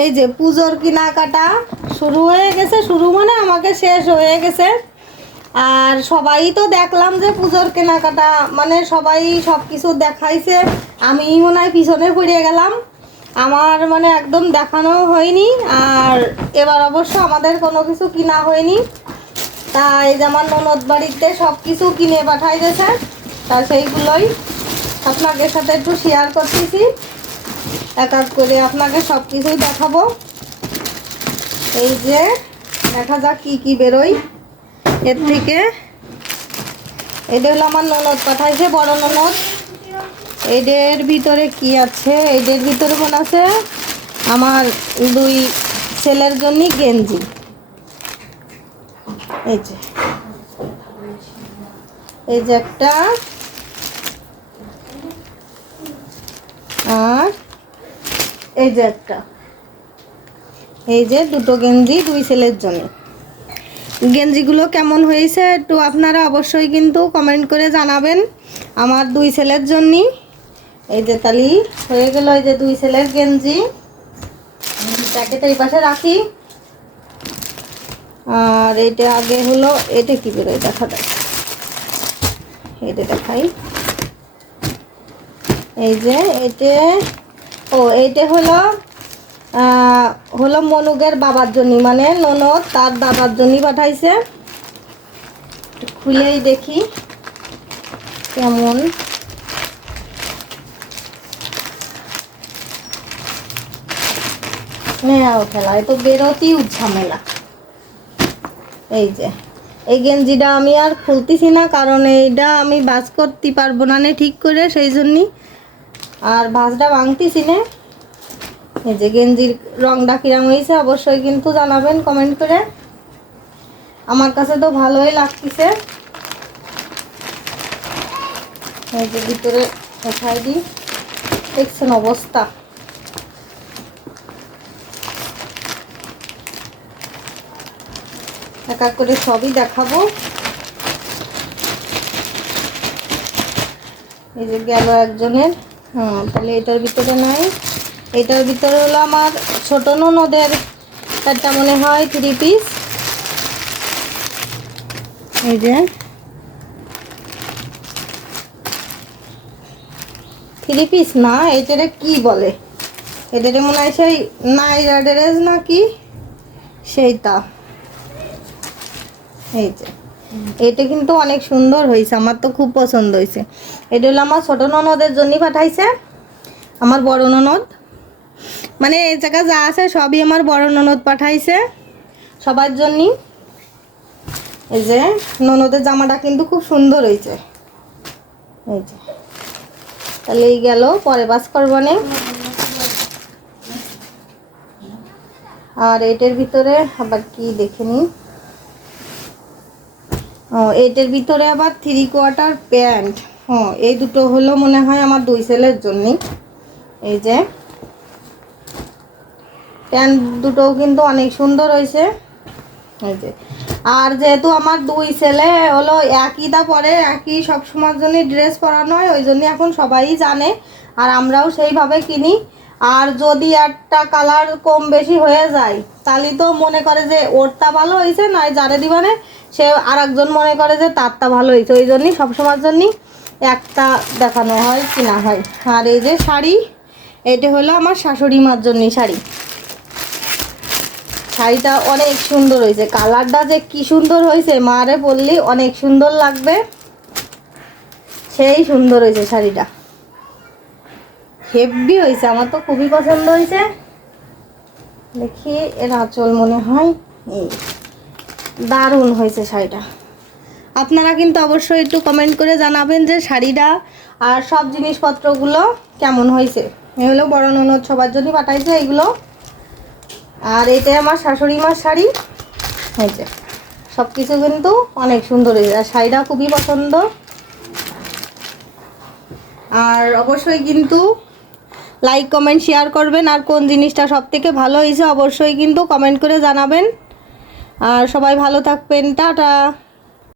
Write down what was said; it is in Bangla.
এই যে পুজোর কেনাকাটা শুরু হয়ে গেছে, শুরু মানে আমাকে শেষ হয়ে গেছে। আর সবাই তো দেখলাম যে পুজোর কেনাকাটা মানে সবাই সব কিছু দেখাইছে, আমি মনে হয় পিছনে পড়ে গেলাম, আমার মানে একদম দেখানো হয়নি। আর এবার অবশ্য আমাদের কোনো কিছু কিনা হয়নি, তাই যে আমার ননদ বাড়িতে সব কিছু কিনে পাঠাই দিয়েছে, তা সেইগুলোই আপনাদের সাথে একটু শেয়ার করতেছি। এক এক করে আপনাকে সব কিছুই দেখাবো। এই যে দেখা যাক কি কি বেরোয় এর থেকে। এটা হলো আমার ননদ পাঠাইছে, বড় ননদ। এদের ভিতরে কি আছে? এদের ভিতরে মনে আছে আমার 2 ছেলের জন্য গেঞ্জি। এই যে একটা, আর এই যে একটা, এই যে দুটো গেঞ্জি 2 ছেলের জন্য। গেঞ্জিগুলো কেমন হয়েছে একটু আপনারা অবশ্যই কিন্তু কমেন্ট করে জানাবেন আমার 2 ছেলের জন্য। এই যে তালি হয়ে গেল, এই যে 2 ছেলের গেঞ্জি। প্যাকেট এই পাশে রাখি। আর এটা আগে হলো, এটা কি বেরোয় দেখা যায়, এটা দেখাই। এই যে এটা, ও এইটা হলো মনুগের বাবার জন্য, মানে ননদ তার দাদার জন্য পাঠাইছে। খুলেই দেখি কেমন। নেওয়া খেলা তো বেরোতেই ঝামেলা। এই যে এই গেঞ্জিটা আমি আর খুলতেছি না, কারণ এইটা আমি ভাঁজ করতে পারবো না ঠিক করে, সেই জন্যই আর ভাঁজটা ভাঙতেছি না। এই যে গেঞ্জির রংটা কিরম হয়েছে অবশ্যই কিন্তু জানাবেন কমেন্ট করে। আমার কাছে তো ভালোই লাগতেছে। এই যে ভিতরে দেখাই দিই, দেখছেন অবস্থা। এক এক করে সবই দেখাবো। এই যে গেল একজনের, তাহলে এটার ভিতরে নাই। এটার ভিতরে হলো আমার ছোট ননদের একটা মনে হয় 3 পিস। এই যে 3 পিস না, এটারে কি বলে, এটারে মনে হয় সেই নাইরা ড্রেস নাকি সেইটা। এই যে এটা কিন্তু অনেক সুন্দর হয়েছে, আমার তো খুব পছন্দ হয়েছে। এটা হলো আমার ছোট ননদের জন্য পাঠাইছে, আমার বড় ননদ মানে এই জায়গা যা আছে সবই আমার বড় ননদ পাঠাইছে সবার জন্য। এই যে ননদের জামাটা কিন্তু খুব সুন্দর হয়েছে। এই যে তাহলে এই গেল, পরে বাস করবো না। আর এটার ভিতরে আবার কি দেখে নি, ও এটার ভিতরে আবার 3/4 প্যান্ট। এই দুটো হলো মনে হয় আমার 2 ছেলের জন্য। এই যে প্যান্ট দুটোও কিন্তু অনেক সুন্দর হয়েছে। এই যে আর যেহেতু আমার 2 ছেলে হলো একই দা পরে, একই সব সময়ের জন্য ড্রেস পরানো হয়, ওই জন্য এখন সবাই জানে আর আমরাও সেইভাবে কিনি। আর যদি একটা কালার কম বেশি হয়ে যায় তাহলে তো মনে করে যে ওরটা ভালো হয়েছে, নয় যারে দিবানে সে আর একজন মনে করে যে তারটা ভালো হয়েছে, ওই জন্যই সবসময়ের জন্যই একটা দেখানো হয়, কিনা হয়। আর এই যে শাড়ি, এটা হলো আমার শাশুড়ি মার জন্য শাড়ি। শাড়িটা অনেক সুন্দর হয়েছে, কালারটা যে কি সুন্দর হয়েছে, মারে বললি অনেক সুন্দর লাগবে, সেই সুন্দর হয়েছে শাড়িটা, হেভি হয়েছে, আমার তো খুবই পছন্দ হয়েছে। দেখি এর আঁচল মনে হয়, এই দারুণ হয়েছে শাড়িটা। আপনারা কিন্তু অবশ্যই একটু কমেন্ট করে জানাবেন যে শাড়িটা আর সব জিনিসপত্রগুলো কেমন হয়েছে। এই হলো বড় ননদ সবার জন্য পাঠাইছে এইগুলো। আর এটাই আমার শাশুড়ি মার শাড়ি। হয়েছে সব কিছু কিন্তু অনেক সুন্দর হয়েছে, আর শাড়িটা খুবই পছন্দ। আর অবশ্যই কিন্তু লাইক কমেন্ট শেয়ার করবেন, আর কোন জিনিসটা সব থেকে ভালো হয়েছে অবশ্যই কিন্তু কমেন্ট করে জানাবেন। আর সবাই ভালো থাকবেন, টাটা।